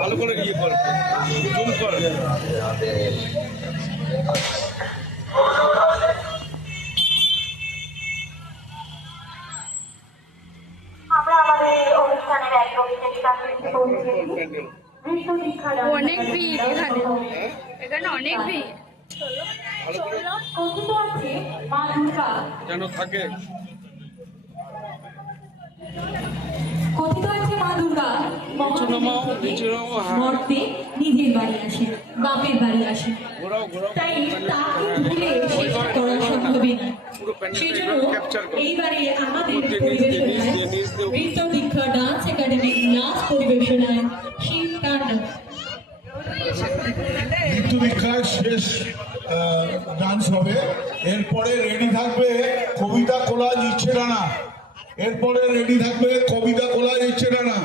ভালো করে ইয়ে কর, জুম কর। আমরা আমাদের অনুষ্ঠানের এক অভিনেত্রীর কাছে পৌঁছে গেছি। অনেক ভিড় এখানে, এখানে অনেক ভিড়। কথিত আছে মা দুর্গা যেন থাকে। কথিত আছে মা দুর্গা মর্তে নিজের বাড়ি আসে, বাপের বাড়ি আসে, তাই তাকে ভুলে শেষ করা সম্ভবই না। সেজন্য এইবারে আমাদের পরিবেশনায় নৃত্য দীক্ষা ডান্স একাডেমির নাচ পরিবেশনায় শিব তাণ্ডব। নৃত্য দীক্ষায় শেষ ডান্স হবে। এরপরে রেডি থাকবে কবিতা কোলাজ ইচ্ছে ডানা। এরপরে রেডি থাকবে কবিতা কোলাজ ইচ্ছে ডানা।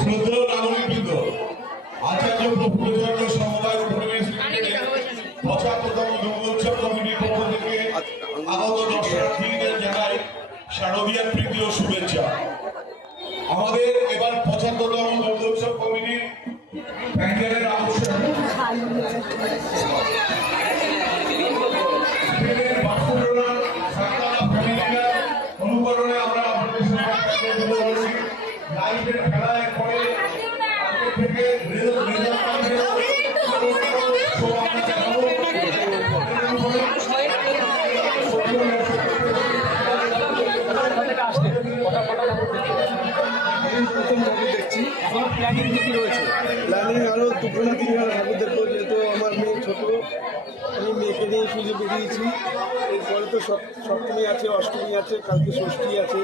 শ্রদ্ধেয় নাগরিকবৃন্দ, আচার্য প্রফুল্লচন্দ্র সমবায় পরিবেশ ৭৫তম দুর্গোৎসব কমিটির পক্ষ থেকে আগত দর্শনার্থীদের জানাই শারদীয়ার প্রীতি ও শুভেচ্ছা। আমাদের এবার ৭৫তম দুর্গোৎসব কমিটির প্যান্ডেলের আবশ্যক অনুকরণে আমরা আপনাদের সামনে লাইভের খেলায় পরে থেকে প্ল্যানিং আরও 2 না 3 বার ঠাকুর দেখবো, যেহেতু আমার মেয়ে ছোট, আমি মেয়েকে নিয়ে সুযোগ বেরিয়েছি। এরপরে তো সপ্তমী আছে, অষ্টমী আছে, কালকে ষষ্ঠী আছে।